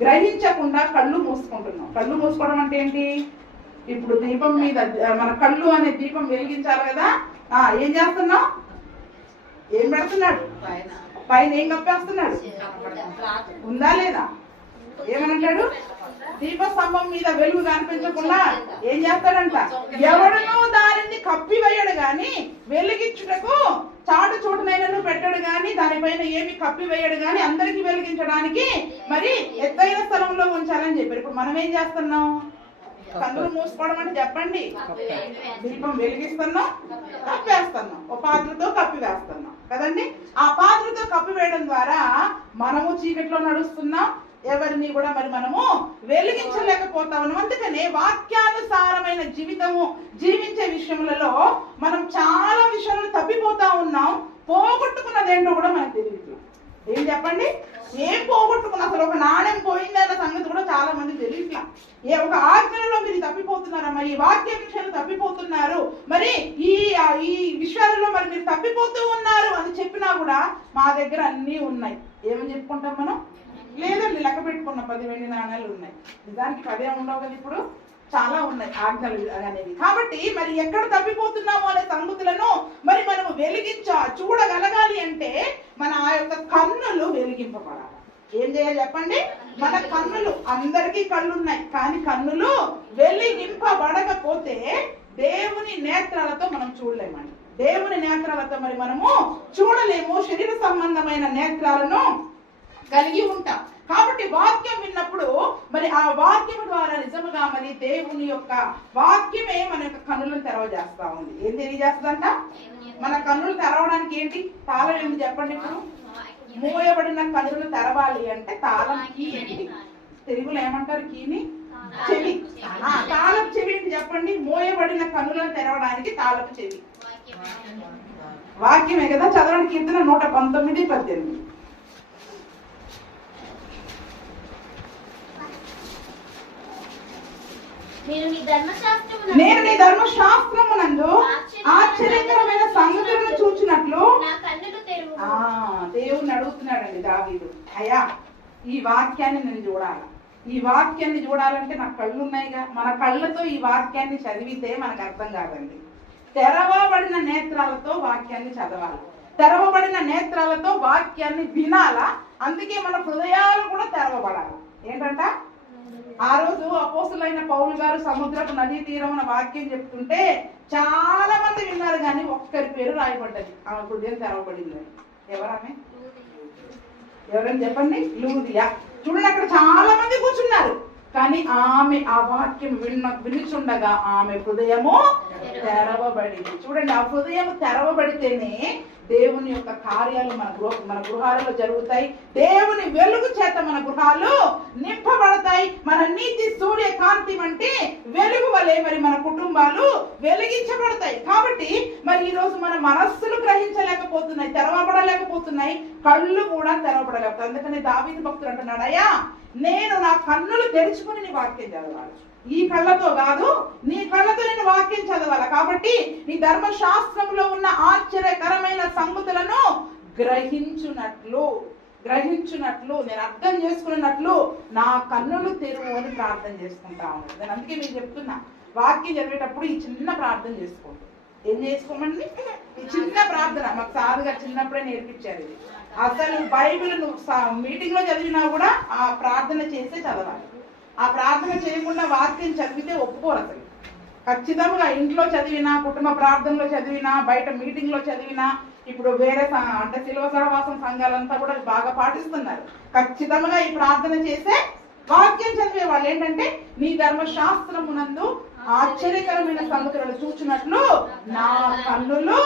గ్రహించకుండా కళ్ళు మూసుకుంటున్నాం. కళ్ళు మూసుకోవడం అంటే ఏంటి? ఇప్పుడు దీపం మీద మన కళ్ళు అనే దీపం వెలిగించాలి కదా, ఏం చేస్తున్నాం? ఏం పెడుతున్నాడు? పైన ఏం కప్పేస్తున్నాడు? ఉందా లేదా? ఏమనంటాడు? దీపస్తంభం మీద వెలుగు కనిపించకుండా ఏం చేస్తాడంట? ఎవడనూ దానిని కప్పివేయడు గాని, వెలిగించుటకు చాటు చోటునైనను పెట్టడు గాని, దానిపైన ఏమి కప్పివేయడు గాని, అందరికి వెలిగించడానికి మరి ఎత్తైన స్థలంలో ఉంచాలని చెప్పారు. ఇప్పుడు మనం ఏం చేస్తున్నాం? కన్నులు మూసుకోవడం అంటే చెప్పండి, దీపం వెలిగిస్తున్నాం, కప్పివేస్తున్నాం, ఒక పాత్రతో కప్పివేస్తున్నాం కదండి. ఆ పాత్రతో కప్పివేయడం ద్వారా మనము చీకట్లో నడుస్తున్నాం, ఎవరిని కూడా మరి మనము వెలిగించలేకపోతా ఉన్నాం. అందుకనే వాక్యానుసారమైన జీవితము జీవించే విషయములలో మనం చాలా విషయాలను తప్పిపోతా ఉన్నాం. పోగొట్టుకున్నదేంటో కూడా మనకు తెలియదు. ఏం చెప్పండి? ఏం పోగొట్టుకున్నా? అసలు ఒక నాణ్యం పోయింది అన్న సంగతి కూడా చాలా మంది తెలియట్లా. ఒక ఆజ్ఞలలో మీరు తప్పిపోతున్నారమ్మా, ఈ వాక్య విషయాలు తప్పిపోతున్నారు, మరి ఈ విషయాలలో మరి మీరు తప్పిపోతూ ఉన్నారు అని చెప్పినా కూడా మా దగ్గర అన్నీ ఉన్నాయి. ఏమని చెప్పుకుంటాం మనం? లేదండి, లెక్క పెట్టుకున్న 10 వెండి నాణ్యాలు ఉన్నాయి. నిజానికి 10 ఉండవు కదా, ఇప్పుడు చాలా ఉన్నాయి ఆజ్ఞలు అనేవి. కాబట్టి మరి ఎక్కడ తప్పిపోతున్నామో అనే సంగతులను మరి మనము చూడగలగాలి అంటే మన ఆ యొక్క కన్నులు వెలిగింపబడాలి. ఏం చేయాలి చెప్పండి? మన కన్నులు, అందరికీ కళ్ళు ఉన్నాయి కానీ కన్నులు వెలిగింపబడకపోతే దేవుని నేత్రాలతో మనం చూడలేమండి. దేవుని నేత్రాలతో మరి మనము చూడలేము. శరీర సంబంధమైన నేత్రాలను కలిగి ఉంటాం. కాబట్టి వాక్యం విన్నప్పుడు మరి ఆ వాక్యం ద్వారా నిజముగా మరి దేవుని యొక్క వాక్యమే మన యొక్క కన్నులను తెరవజేస్తా ఉంది. ఏం తెలియజేస్తుందంట? మన కన్నులు తెరవడానికి ఏంటి తాళం ఏంటి చెప్పండి? ఇప్పుడు మూయబడిన కన్నులు తెరవాలి అంటే తాళం కీ ఏంటి? తెలుగులో ఏమంటారు? కీని చెవి. తాళపు చెవి ఏంటి చెప్పండి? మూయబడిన కన్నులను తెరవడానికి తాళపు చెవి వాక్యమే కదా. చదవండి కీర్తన 119:18. నేను నీ ధర్మశాస్త్రమునందు ఆశ్చర్యకరమైన సంగతులను చూచినట్లు. దేవుణ్ణి అడుగుతున్నాడండి దావీదు, అయ్యా ఈ వాక్యాన్ని నేను చూడాలా, ఈ వాక్యాన్ని చూడాలంటే నాకు కళ్ళు ఉన్నాయిగా. మన కళ్ళతో ఈ వాక్యాన్ని చదివితే మనకు అర్థం కాదండి. తెరవబడిన నేత్రాలతో వాక్యాన్ని చదవాలి, తెరవబడిన నేత్రాలతో వాక్యాన్ని వినాలా. అందుకే మన హృదయాలు కూడా తెరవబడాలి. ఏంటంట? ఆ రోజు అపోస్తులైన పౌలు గారు సముద్రపు నదీ తీరమున వాక్యం చెప్తుంటే చాలా మంది విన్నారు, కానీ ఒక్కరి పేరు రాయబడ్డది. ఆమె హృదయం తెరవబడింది. ఎవరామె? ఎవరని చెప్పండి? లూదియా. చూడండి, అక్కడ చాలా మంది కూర్చున్నారు, కానీ ఆమె ఆ వాక్యం వినుచుండగా ఆమె హృదయము తెరవబడింది. చూడండి, ఆ హృదయం తెరవబడితేనే దేవుని యొక్క కార్యాలు మన గృహాలలో జరుగుతాయి. దేవుని వెలుగు చేత మన గృహాలు నింపబడతాయి. మన నీతి సూర్య కాంతి వంటి వెలుగు వలె మరి మన కుటుంబాలు వెలిగించబడతాయి. కాబట్టి మరి ఈ రోజు మన మనస్సులు గ్రహించలేకపోతున్నాయి, తెరవబడలేకపోతున్నాయి, కళ్ళు కూడా తెరవబడలేకపోతాయి. అందుకని దావీదు భక్తుడు అంటున్నాడు, అయ్యా నేను నా కన్నులు తెరుచుకుని నీ వాక్యం చదవాలి. ఈ కళ్ళతో కాదు, నీ కళ్ళతో నేను వాక్యం చదవాలి. కాబట్టి నీ ధర్మశాస్త్రంలో ఉన్న ఆశ్చర్యకరమైన సంగతులను గ్రహించున్నట్లు నేను అర్థం చేసుకున్నట్లు నా కన్నులు తెరువు అని ప్రార్థన చేసుకుంటా ఉన్నాను. నేను అందుకే మీకు చెప్తున్నా, వాక్యం చదివేటప్పుడు ఈ చిన్న ప్రార్థన చేసుకోండి. ఏం చేసుకోమండి? ఈ చిన్న ప్రార్థన మాకు సార్ గారు చిన్నప్పుడే నేర్పించారు. ఇది అసలు బైబిల్ నువ్వు మీటింగ్ లో చదివినా కూడా ఆ ప్రార్థన చేసే చదవాలి. ఆ ప్రార్థన చేయకుండా వాక్యం చదివితే ఒప్పుకోరు అసలు. ఖచ్చితంగా ఇంట్లో చదివినా, కుటుంబ ప్రార్థనలో చదివినా, బయట మీటింగ్ లో చదివినా, ఇప్పుడు వేరే అంటే శిలువ సహవాసం సంఘాలంతా కూడా బాగా పాటిస్తున్నారు. ఖచ్చితంగా ఈ ప్రార్థన చేసే వాక్యం చదివే వాళ్ళు ఏంటంటే నీ ధర్మశాస్త్రమునందు ఆశ్చర్యకరమైన సంగతులను చూచినట్లు నా కన్నులు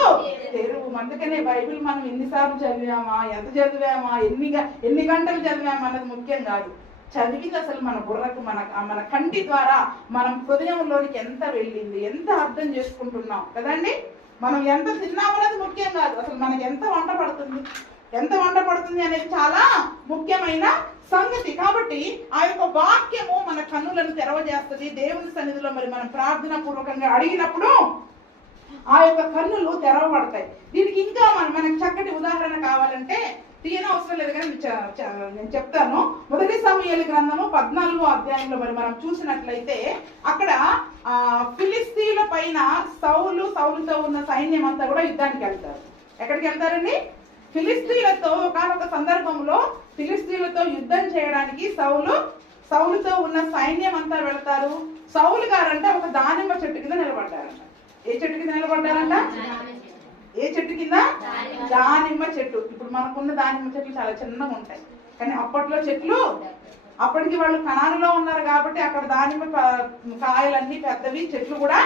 తెరువు. అందుకనే బైబిల్ మనం ఎన్నిసార్లు చదివామా, ఎంత చదివామా, ఎన్ని గంటలు చదివామా అన్నది ముఖ్యం కాదు. చదివింది అసలు మన బుర్రకు, మన కంటి ద్వారా మనం హృదయంలోనికి ఎంత వెళ్ళింది, ఎంత అర్థం చేసుకుంటున్నాం కదండి. మనం ఎంత తిన్నామన్నది ముఖ్యం కాదు, అసలు మనకి ఎంత వంట పడుతుంది అనేది చాలా ముఖ్యమైన సంగతి. కాబట్టి ఆ యొక్క వాక్యము మన కన్నులను తెరవజేస్తుంది. దేవుని సన్నిధిలో మరి మనం ప్రార్థన పూర్వకంగా అడిగినప్పుడు ఆ యొక్క కన్నులు తెరవబడతాయి. దీనికి ఇంకా మనకు చక్కటి ఉదాహరణ కావాలంటే తీయన అవసరం లేదు, కానీ నేను చెప్తాను. 1 సమూయేలు గ్రంథము 14వ అధ్యాయంలో మరి మనం చూసినట్లయితే అక్కడ ఫిలిస్తీన్ల పైన సౌలుతో ఉన్న సైన్యం అంతా కూడా యుద్ధానికి వెళ్తారు. ఎక్కడికి వెళ్తారండి? ఫిలిస్తీన్లతో. ఒకనొక సందర్భంలో ఫిలిస్తీన్లతో యుద్ధం చేయడానికి సౌలుతో ఉన్న సైన్యం అంతా వెళ్తారు. సౌలు గారంటే ఒక దానిమ్మ చెట్టు కింద నిలబడ్డారంట. ఏ చెట్టు కింద నిలబడ్డారంట? ఏ చెట్టు కింద? దానిమ్మ చెట్టు. ఇప్పుడు మనకున్న దానిమ్మ చెట్లు చాలా చిన్నగా ఉంటాయి, కానీ అప్పట్లో చెట్లు, అప్పటికి వాళ్ళు కనానులో ఉన్నారు కాబట్టి అక్కడ దానిమ్మ కాయలన్నీ పెద్దవి, చెట్లు కూడా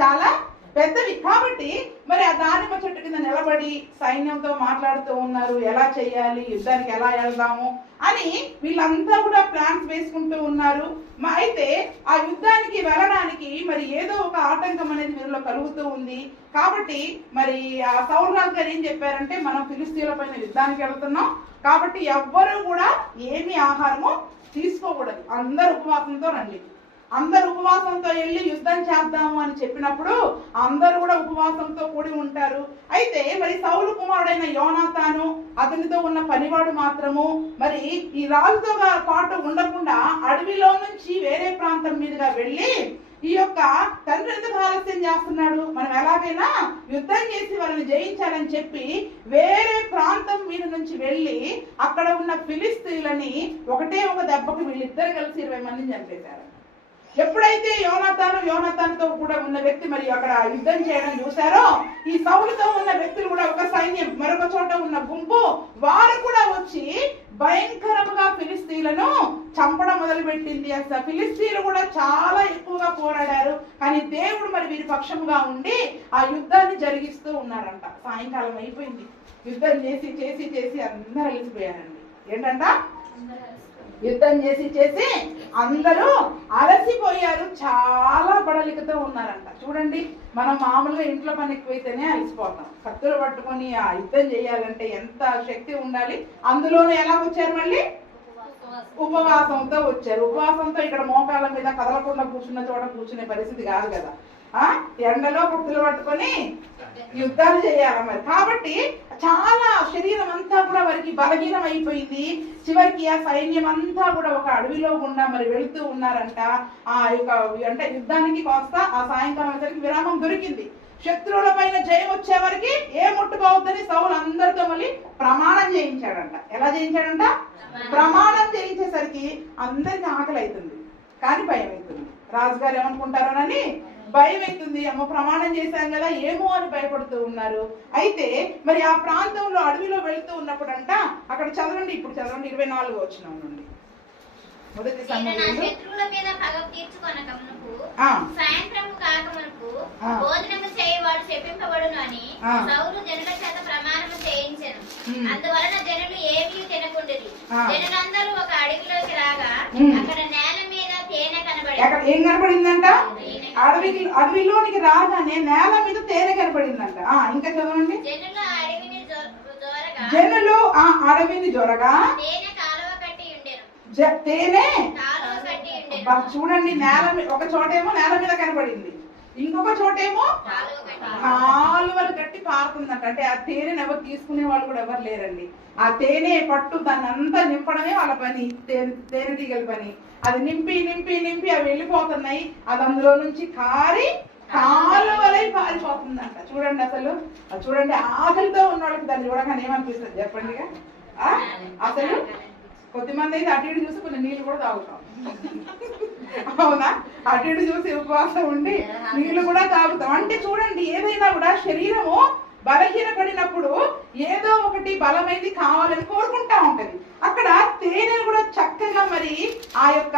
చాలా పెద్దవి. కాబట్టి మరి ఆ దానిమ్మ చెట్టు కింద నిలబడి సైన్యంతో మాట్లాడుతూ ఉన్నారు, ఎలా చేయాలి, యుద్ధానికి ఎలా వెళ్దాము అని వీళ్ళంతా కూడా ప్లాన్స్ వేసుకుంటూ ఉన్నారు. అయితే ఆ యుద్ధానికి వెళ్ళడానికి మరి ఏదో ఒక ఆటంకం అనేది వీరిలో కలుగుతూ ఉంది. కాబట్టి మరి ఆ సౌలు రాజు గారు ఏం చెప్పారంటే, మనం ఫిలిస్తీన్ల పైన యుద్ధానికి వెళ్తున్నాం కాబట్టి ఎవ్వరూ కూడా ఏమీ ఆహారము తీసుకోకూడదు, అందరు ఉపవాసంతో రండి, అందరు ఉపవాసంతో వెళ్ళి యుద్ధం చేద్దాము అని చెప్పినప్పుడు అందరూ కూడా ఉపవాసంతో కూడి ఉంటారు. అయితే మరి సౌలు కుమారుడైన యోనాతాను, అతనితో ఉన్న పనివాడు మాత్రము మరి ఈ రాజుతో పాటు ఉండకుండా అడవిలో నుంచి వేరే ప్రాంతం మీదుగా వెళ్ళి ఈ యొక్క తండ్రి ఎందుకు ఆలస్యం చేస్తున్నాడు, మనం ఎలాగైనా యుద్ధం చేసి వాళ్ళని జయించాలని చెప్పి వేరే ప్రాంతం మీద నుంచి వెళ్ళి అక్కడ ఉన్న ఫిలిస్తీన్లని ఒకటే ఒక దెబ్బకు వీళ్ళిద్దరు కలిసి 20 మందిని చంపేశారు. ఎప్పుడైతే యోనాతానుతో కూడా ఉన్న వ్యక్తి మరి అక్కడ యుద్ధం చేయడం చూసారో, ఈ సౌలుతో ఉన్న వ్యక్తులు కూడా ఒక సైన్యం, మరొక చోట ఉన్న గుంపు, వారు కూడా వచ్చి భయంకరంగా ఫిలిస్తీన్లను చంపడం మొదలుపెట్టింది. అసలు ఫిలిస్తీన్లు కూడా చాలా ఎక్కువగా పోరాడారు. కానీ దేవుడు మరి వీరి పక్షముగా ఉండి ఆ యుద్ధాన్ని జరిగిస్తూ ఉన్నారంట. సాయంకాలం అయిపోయింది, యుద్ధం చేసి చేసి చేసి అందరూ అలసిపోయారండి. ఏంటంట, యుద్ధం చేసి చేసి అందరూ అలసిపోయారు, చాలా బడలికతో ఉన్నారంట. చూడండి, మనం మామూలుగా ఇంట్లో పని ఎక్కువైతేనే అలసిపోతాం. కత్తులు పట్టుకొని ఆ యుద్ధం చేయాలంటే ఎంత శక్తి ఉండాలి. అందులోనే ఎలా వచ్చారు, మళ్ళీ ఉపవాసంతో వచ్చారు. ఉపవాసంతో ఇక్కడ మోకాళ్ళ మీద కదలకుండా కూర్చున్న చోట కూర్చునే పరిస్థితి కాదు కదా. ఎండలో కత్తులు పట్టుకొని యుద్ధాలు చేయాలి మరి. కాబట్టి చాలా శరీరం అంతా కూడా వారికి బలహీనం అయిపోయింది. చివరికి ఆ సైన్యం అంతా కూడా ఒక అడవిలో గుండా మరి వెళుతూ ఉన్నారంట. ఆ యొక్క అంటే యుద్ధానికి కాస్త ఆ సాయంకాలం వచ్చరికి విరామం దొరికింది. శత్రువుల పైన జయం వచ్చే వరకు ఏ ముట్టుకోవద్దని సౌలు అందరితో మళ్ళీ ప్రమాణం చేయించాడంట. ఎలా చేయించాడంట, ప్రమాణం చేయించేసరికి అందరికి ఆకలి అవుతుంది, కానీ భయం అవుతుంది. రాజుగారు ఏమనుకుంటారోనని భయం అవుతుంది. అమ్మ ప్రమాణం చేశాం కదా ఏమో అని భయపడుతూ ఉన్నారు. అయితే మరి ఆ ప్రాంతంలో అడవిలో వెళుతూ ఉన్నప్పుడు అంట, అక్కడ చదవండి, ఇప్పుడు చదవండి 24వ వచనం నుండి. మొదటి శత్రువుల మీద పగ తీర్చుకొనక మునుపు సాయంత్రము కాక మునుపు భోజనము చేయవాడు శపింపబడును అని సౌలు జనుల చేత ప్రమాణము చేయించెను. అందువలన జనులు ఏమీ తినకుండిరి. జనులందరూ ఒక అడవిలోకి రాగా అక్కడ నేల మీద తేనె కనబడింది. అక్కడ ఏం కనబడిందంట, అడవిలోనికి రాగానే నేల మీద తేనె కనబడిందంట. ఇంకా చదవండి. జనులు ఆ అడవిని జొరగా తేనె, చూడండి, నేల ఒక చోటేమో నేల మీద కనబడింది, ఇంకొక చోటేమో కాలువలు కట్టి పారుతుందంట. అంటే ఆ తేనెని ఎవరు తీసుకునే వాళ్ళు కూడా ఎవరు లేరండి. ఆ తేనె పట్టు దాన్ని అంతా నింపడమే వాళ్ళ పని, తేనె తీగల పని. అది నింపి నింపి నింపి అవి వెళ్ళిపోతున్నాయి. అది అందులో నుంచి కారి కాలువలై పారిపోతుందంట. చూడండి, అసలు చూడండి, ఆకలితో ఉన్న వాళ్ళకి దాన్ని చూడగానే ఏమనిపిస్తుంది చెప్పండి. అసలు కొద్దిమంది అయితే అటు ఇటు చూసి కొన్ని నీళ్లు కూడా తాగుతాం, అవునా? అటు ఇటు చూసి ఉపవాసం ఉండి నీళ్లు కూడా తాగుతాం. అంటే చూడండి, ఏదైనా కూడా శరీరము బలహీనపడినప్పుడు ఏదో ఒకటి బలమైంది కావాలని కోరుకుంటా ఉంటది. అక్కడ తేనె కూడా చక్కగా మరి ఆ యొక్క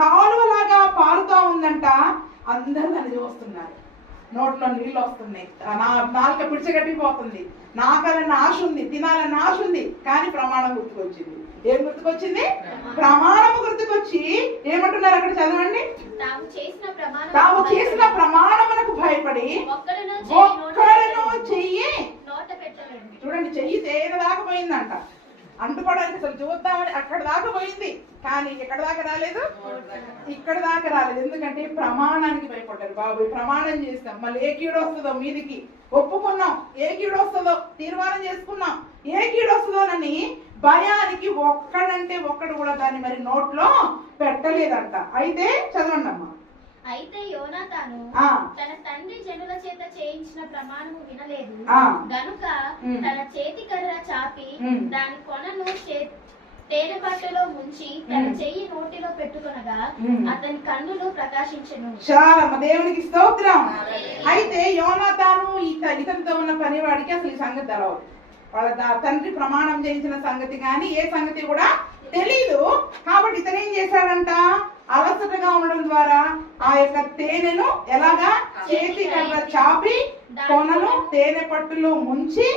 కాలువలాగా పారుతా ఉందంట. అందరూ దాన్ని చూస్తున్నారు, నోట్లో నీళ్ళు వస్తున్నాయి, నాలుక పిడిచగట్టిపోతుంది, నాకాలని ఆశ ఉంది, తినాలని ఆశ ఉంది. కానీ ప్రమాణం గుర్తుకొచ్చింది. ఏం గుర్తుకొచ్చింది? ప్రమాణము గుర్తుకొచ్చి ఏమంటున్నారు అక్కడ చదవండి. తాము చేసిన ప్రమాణమునకు భయపడి ఒక్కడను చెయ్యి, చూడండి, చెయ్యి తేనె దాకా పోయిందంట. అంటుకోవడానికి అసలు చూద్దామని అక్కడ దాకా పోయింది, కానీ ఎక్కడ దాకా రాలేదు, ఇక్కడ దాకా రాలేదు. ఎందుకంటే ప్రమాణానికి భయపడ్డారు. బాబు ప్రమాణం చేస్తాం, మళ్ళీ ఏ కీడు వస్తుందో మీదికి ఒప్పుకున్నాం, ఏ కీడు వస్తుందో తీర్మానం చేసుకున్నాం, ఏ కీడు వస్తుందోనని భయానికి ఒక్కడంటే ఒక్కడు కూడా దాన్ని మరి నోట్లో పెట్టలేదంట. అయితే చదవండి అమ్మా. అయితే యోనాతాను తన తండ్రి జనుల చేత చేయించిన ప్రమాణము వినలేదు గనుక తన చేతి కర్ర చాపి దాని కొనను తేనె పట్టులో ముంచి తన చెయ్యి నోటిలో పెట్టుకొనగా అతని కన్నులు ప్రకాశించెను. చాలా దేవునికి స్తోత్రం. అయితే యోనాతాను ఇతనితో ఉన్న పనివాడికి అసలు ఈ సంగతి తెలవదు. వాళ్ళ తండ్రి ప్రమాణం చేయించిన సంగతి కానీ ఏ సంగతి కూడా తెలీదు. కాబట్టి ఇతను ఏం చేశాడంట, అలసటగా ఉండడం ద్వారా ఆ యొక్క తేనెను ఎలాగా చేతి కర్ర చాపి కొనను తేనె పట్టులో ముంచి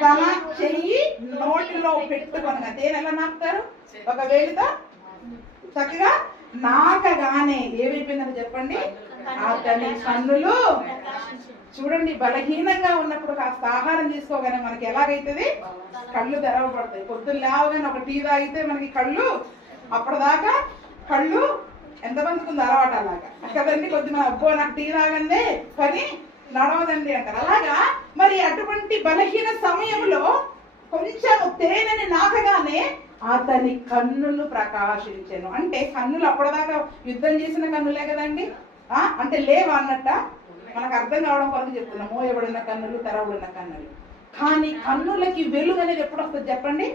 తన చెయ్యి నోటిలో పెట్టుకొనగా, తేనె ఎలా నాకుతారు, ఒక వేలితో చక్కగా నాకగానే ఏమైపోయిందని చెప్పండి, అతని కన్నులు. చూడండి, బలహీనంగా ఉన్నప్పుడు కాస్త ఆహారం తీసుకోగానే మనకి ఎలాగైతుంది, కళ్ళు తెరవబడతాయి. పొద్దున్న లేవగానే ఒక టీ తాగితే మనకి కళ్ళు, అప్పటిదాకా కళ్ళు ఎంతమందికి ఉంది అలవాటు అలాగా కదండి. కొద్ది మన అబ్బో నాకు టీ తాగందే పని నడవదండి అంటారు. అలాగా మరి అటువంటి బలహీన సమయంలో కొంచెం తేనెని నాకగానే అతని కన్నులు ప్రకాశించాను. అంటే కన్నులు అప్పటిదాకా యుద్ధం చేసిన కన్నులే కదండి, అంటే లేవా అన్నట్ట. మనకు అర్థం కావడం కొరకు చెప్తున్నాం, మోయబడిన కన్నులు, తెరవబడిన కన్నులు. కానీ కన్నులకి వెలుగు అనేది ఎప్పుడు వస్తుంది చెప్పండి,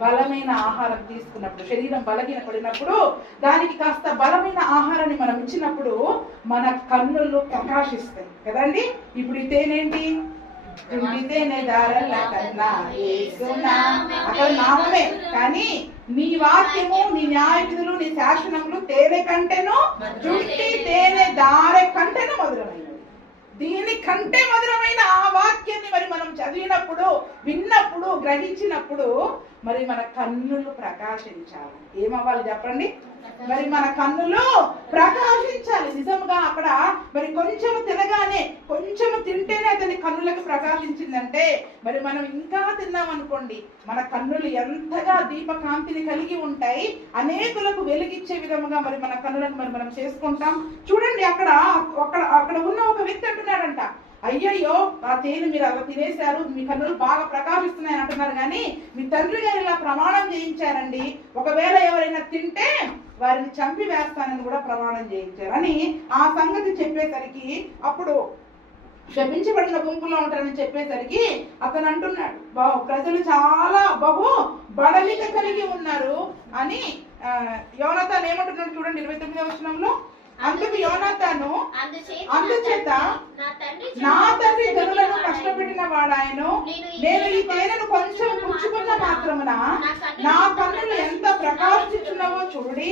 బలమైన ఆహారం తీసుకున్నప్పుడు, శరీరం బలహీనపడినప్పుడు దానికి కాస్త బలమైన ఆహారాన్ని మనం ఇచ్చినప్పుడు మన కన్నులు ప్రకాశిస్తాయి కదండి. ఇప్పుడు ఈ తేనేంటి? అక్కడ నామమే, కానీ నీ వాక్యము, నీ న్యాయ విధులు, నీ శాసనములు తేనె కంటేను, జుంటి తేనె దారె కంటేను మధురమైనది. దీనికంటే మధురమైన ఆ వాక్యాన్ని మరి మనం చదివినప్పుడు, విన్నప్పుడు, గ్రహించినప్పుడు మరి మన కన్నులు ప్రకాశించాలి. ఏమవ్వాలి చెప్పండి? మరి మన కన్నులు ప్రకాశించాలి. నిజంగా అక్కడ మరి కొంచెము తినగానే, కొంచెము తింటేనే అతని కన్నులకు ప్రకాశించిందంటే మరి మనం ఇంకా తిన్నామనుకోండి, మన కన్నులు ఎంతగా దీపకాంతిని కలిగి ఉంటాయి, అనేకులకు వెలిగించే విధముగా మరి మన కన్నులను మరి మనం చేసుకుంటాం. చూడండి, అక్కడ ఉన్న ఒక వ్యక్తి అంటున్నాడంట, అయ్యయ్యో ఆ తేనె మీరు అలా తినేశారు, మీ కన్నులు బాగా ప్రకాశిస్తున్నాయని అంటున్నారు, కానీ మీ తండ్రి గారు ఇలా ప్రమాణం చేయించారండి, ఒకవేళ ఎవరైనా తింటే వారిని చంపి వేస్తానని కూడా ప్రమాణం చేయించారు అని ఆ సంగతి చెప్పేసరికి, అప్పుడు శపించబడిన గుంపులో ఉంటారని చెప్పేసరికి అతను అంటున్నాడు, ప్రజలు చాలా బహు బడలిక కలిగి ఉన్నారు అని. యోనాతాను ఏమంటున్నాడు చూడండి 29వ వచనంలో, అందుకు యోనాతాను అందుచేత నా తండ్రి జనులను కష్టపెట్టిన వాడాయను, నేను ఈ తేనెను కొంచెం పుచ్చుకున్న మాత్రమున నా కన్నులు ఎంత ప్రకాశించున్నావో చూడి.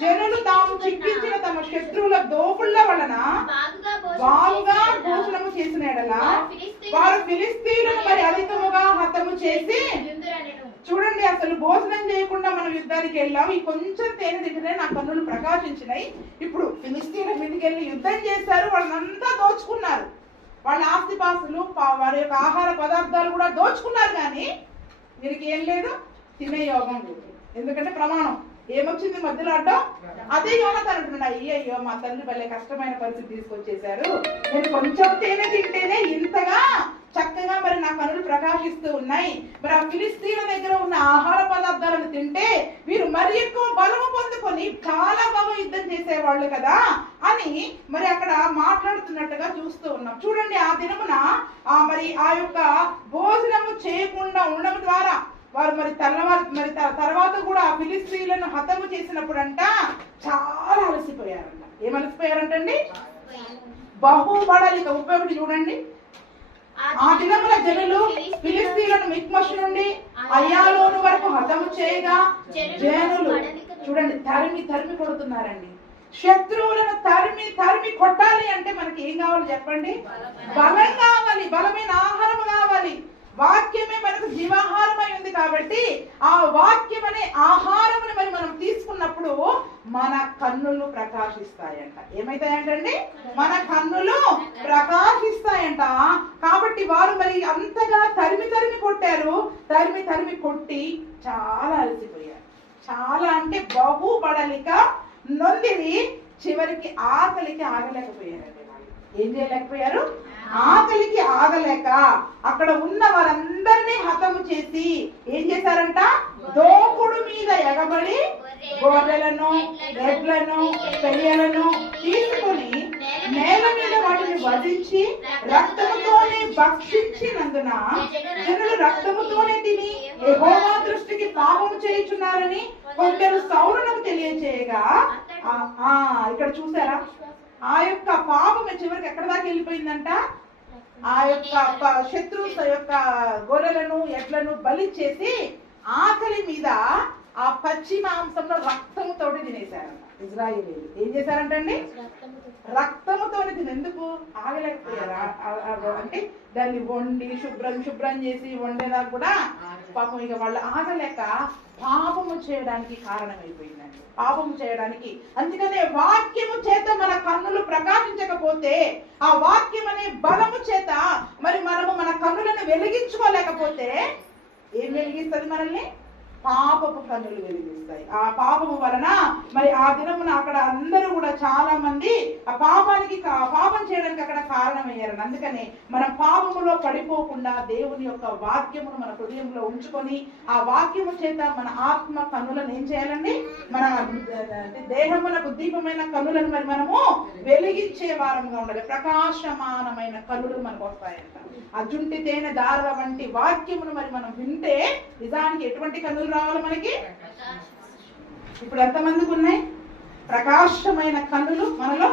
జనులు తాము చిక్కించిన తమ శత్రువుల దోపుళ్ల వలన బాగుగా భోజనము చేసిన ఎడల వారు ఫిలిస్తీయులను మరి అధికముగా హతము చేసి. చూడండి, అసలు భోజనం చేయకుండా మనం యుద్ధానికి వెళ్ళాం, ఈ కొంచెం తేనె తింటేనే నా కన్నులు ప్రకాశించినాయి. ఇప్పుడు ఫిలిస్తీన్ల మీదకి వెళ్ళి యుద్ధం చేశారు, వాళ్ళంతా దోచుకున్నారు, వాళ్ళ ఆస్తిపాస్తులు, వారి యొక్క ఆహార పదార్థాలు కూడా దోచుకున్నారు, కానీ వీరికి ఏం లేదు, తినే యోగం లేదు. ఎందుకంటే ప్రమాణం ఏమొచ్చింది మధ్యలో అడ్డం. అదే యోనాతాను అంటున్నాడు, అయ్యో మా తల్లి భలే కష్టమైన పరిస్థితి తీసుకొచ్చేశారు, నేను కొంచెం తేనె తింటేనే ఇంతగా చక్కగా మరి నా కన్నులు ప్రకాశిస్తూ ఉన్నాయి, మరి ఆ ఫిలిస్తీన్ల దగ్గర ఉన్న ఆహార పదార్థాలను తింటే వీరు మరి ఎక్కువ బలము పొందుకొని చాలా బాగా యుద్ధం చేసేవాళ్ళు కదా అని మరి అక్కడ మాట్లాడుతున్నట్టుగా చూస్తూ ఉన్నాం. చూడండి, ఆ దినమున మరి ఆ యొక్క భోజనము చేయకుండా ఉండడం ద్వారా వారు మరి తర్వాత కూడా ఆ ఫిలిస్తీన్లను హతము చేసినప్పుడంట చాలా అలసిపోయారంట. ఏమలసిపోయారంటండి? బహుబడలిక. 31 చూడండి, ఆ దినముల జనులు ఫిలిస్తీన్లను మిక్మషు నుండి అయ్యాలోను వరకు హతము చేయగా జనులు చూడండి తరిమి కొడుతున్నారండి. శత్రువులను తరిమి కొట్టాలి అంటే మనకి ఏం కావాలి చెప్పండి? బలం కావాలి, బలమైన ఆహారం కావాలి. వాక్యమే మనకు జీవాహారమై ఉంది కాబట్టి ఆ వాక్యం అనే ఆహారముని మరి మనం తీసుకున్నప్పుడు మన కన్నులు ప్రకాశిస్తాయంట. ఏమైతాయంటండి? మన కన్నులు ప్రకాశిస్తాయంట. కాబట్టి వారు మరి అంతగా తరిమి కొట్టారు, తరిమి కొట్టి చాలా అలసిపోయారు. చాలా అంటే బహుబడలిక నొందివి, చివరికి ఆకలికి ఆగలేకపోయారండి. ఏం చేయలేకపోయారు? ఆకలికి ఆగలేక అక్కడ ఉన్న వారందరినీ హతము చేసి ఏం చేశారంట? దోపుడు మీద ఎగబడి గొర్రెలను, ఎడ్లను, పెయ్యలను తీసుకొని నేల మీద వాటిని వధించి రక్తముతోనే భక్షించినందున జనులు రక్తముతోనే తిని యెహోవా దృష్టికి పాపము చేయుచున్నారని కొందరు సౌలునకు తెలియచేయగా, ఇక్కడ చూసారా ఆ యొక్క పాపం చివరికి ఎక్కడ దాకా వెళ్ళిపోయిందంట? ఆ యొక్క శత్రువు యొక్క గొర్రెలను, ఎడ్లను బలి చేసి ఆకలి మీద ఆ పచ్చి మాంసంలో రక్తముతోటి తినేశారంట. ఇజ్రాయేలీలు ఏం చేశారంటండి? రక్తముతో తినేందుకు ఆగలేకపోయారా? అంటే దాన్ని వండి శుభ్రం చేసి వండేదాకా కూడా పాపం ఇక వాళ్ళు ఆగలేక పాపము చేయడానికి కారణమైపోయిందండి. పాపము చేయడానికి. అందుకనే వాక్యము చేత మన కన్నులు ప్రకాశించకపోతే, ఆ వాక్యం అనే బలము చేత మరి మనము మన కన్నులను వెలిగించుకోలేకపోతే ఏం వెలిగిస్తుంది మనల్ని? పాపపు కన్నులు వెలిగిస్తాయి. ఆ పాపము వలన మరి ఆ దినమున అక్కడ అందరూ కూడా చాలా మంది ఆ పాపం చేయడానికి అక్కడ కారణమయ్యారు. అందుకనే మనం పాపములో పడిపోకుండా దేవుని యొక్క వాక్యమును మన హృదయంలో ఉంచుకొని ఆ వాక్యము చేత మన ఆత్మ కన్నులను ఏం చేయాలండి, మన దేహమునకు దీపమైన కన్నులను మరి మనము వెలిగించే వారంగా ఉండాలి. ప్రకాశమానమైన కన్నులు మనకు వస్తాయంట. అజుంటి తేనె దారుల వంటి వాక్యమును మరి మనం వింటే నిజానికి ఎటువంటి కన్నులు రావాలి మనకి? ఇప్పుడు ఎంతమందికి ఉన్నాయి ప్రకాశమైన కన్నులు మనలో?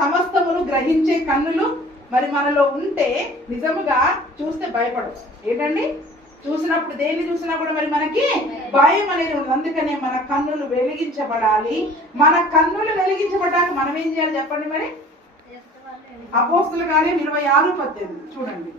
సమస్తమును గ్రహించే కన్నులు మరి మనలో ఉంటే నిజముగా చూస్తే భయపడవు. ఏంటండి, చూసినప్పుడు దేన్ని చూసినా కూడా మరి మనకి భయం అనేది ఉండదు. అందుకనే మన కన్నులు వెలిగించబడాలి. మన కన్నులు వెలిగించబడ్డాక మనం ఏం చేయాలి చెప్పండి మరి? అపోస్తలుల కార్యం 26:18 చూడండి.